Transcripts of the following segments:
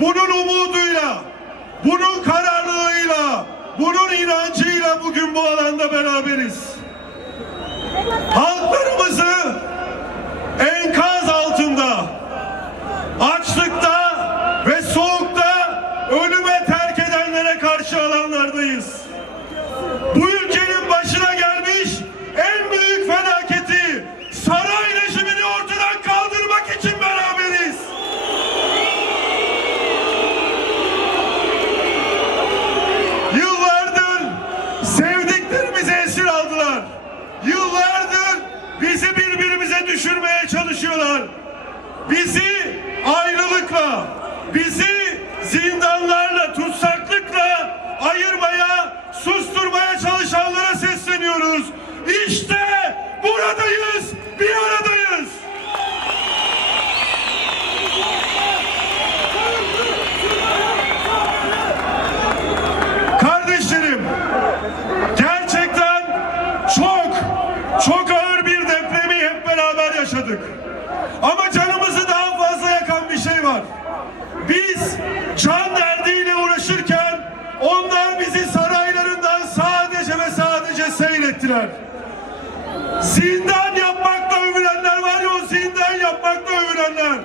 bunun umuduyla, bunun kararlılığıyla, bunun inancıyla bugün bu alanda beraberiz. Halklarımızı düşürmeye çalışıyorlar. Bizi ayrılıkla, bizi zindanlarla, tutsaklıkla ayırmaya, susturmaya çalışanlara sesleniyoruz. İşte buradayız, bir aradayız. Kardeşlerim, gerçekten çok, çok ağır bizi saraylarından sadece ve sadece seyrettiler. Zindan yapmakla övünenler var ya o zindan yapmakla övünenler.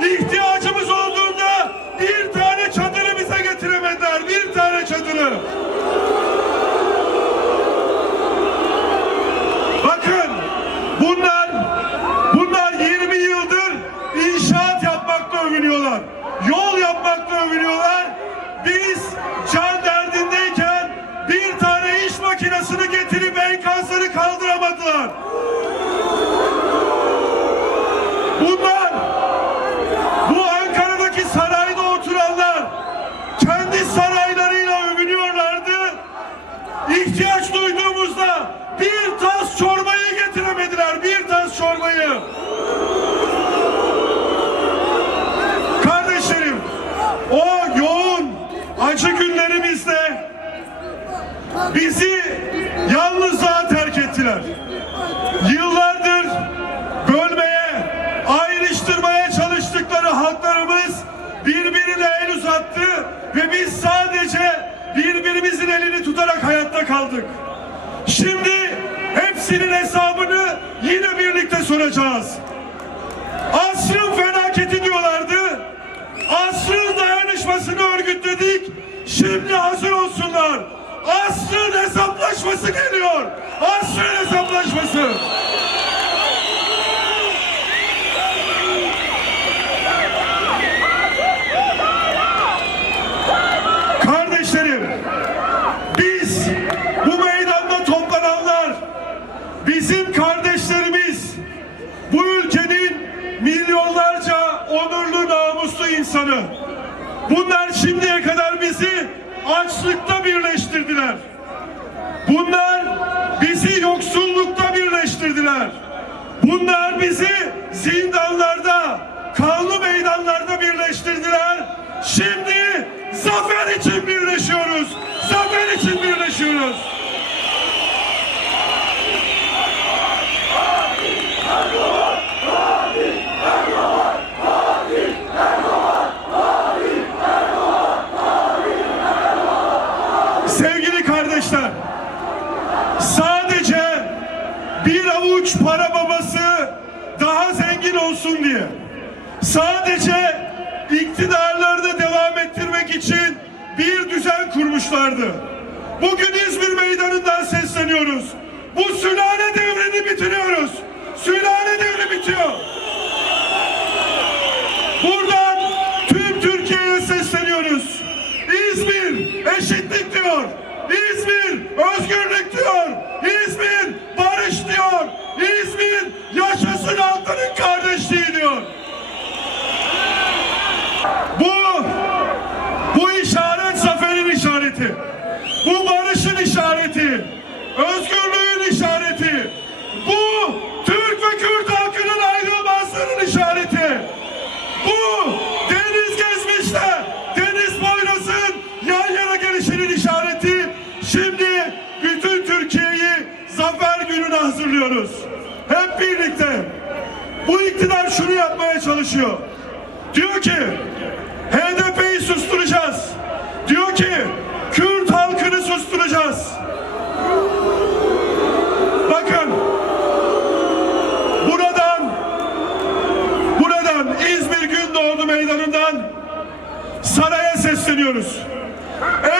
İhtiyacımız olduğunda bir tane çadırı bize getiremediler. Bir tane çadırı. Bakın bunlar bunlar 20 yıldır inşaat yapmakla övünüyorlar. Yol yapmakla övünüyorlar. Bizi yalnızlığa terk ettiler. Yıllardır bölmeye, ayrıştırmaya çalıştıkları halklarımız birbirine el uzattı ve biz sadece birbirimizin elini tutarak hayatta kaldık. Şimdi hepsinin hesabını yine birlikte soracağız. Asrın felaketi Asrın hesaplaşması geliyor. Asrın hesaplaşması. Kardeşlerim, biz bu meydanda toplananlar bizim kardeşlerimiz, bu ülkenin milyonlarca onurlu namuslu insanı. Bunlar şimdiye kadar bizi açlıkta birleştirdiler. Bunlar bizi yoksullukta birleştirdiler. Bunlar bizi zindanlarda, kanlı meydanlarda birleştirdiler. Şimdi zafer için birleşiyoruz. Zafer için birleşiyoruz. Zengin olsun diye, sadece iktidarlarını devam ettirmek için bir düzen kurmuşlardı. Bugün İzmir Meydanı'ndan sesleniyoruz. Bu sülale devrini bitiriyoruz. Sülale devri bitiyor. Buradan tüm Türkiye'ye sesleniyoruz. İzmir eşitlik diyor. İzmir özgürlük diyor. İzmir. İzmir yaşasın halkların kardeşliği diyor. hazırlıyoruz. Hep birlikte. Bu iktidar şunu yapmaya çalışıyor. Diyor ki HDP'yi susturacağız. Diyor ki Kürt halkını susturacağız. Bakın buradan buradan İzmir Gündoğdu Meydanı'ndan saraya sesleniyoruz. Evet.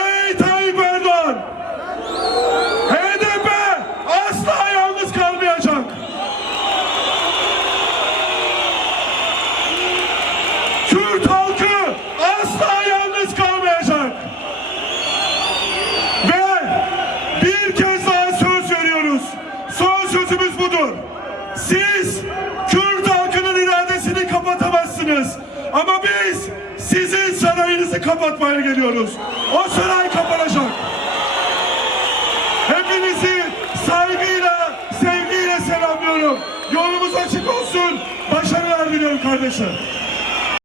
Sarayınızı kapatmaya geliyoruz. O saray kapanacak. Hepinizi saygıyla, sevgiyle selamlıyorum. Yolumuz açık olsun. Başarılar diliyorum kardeşler.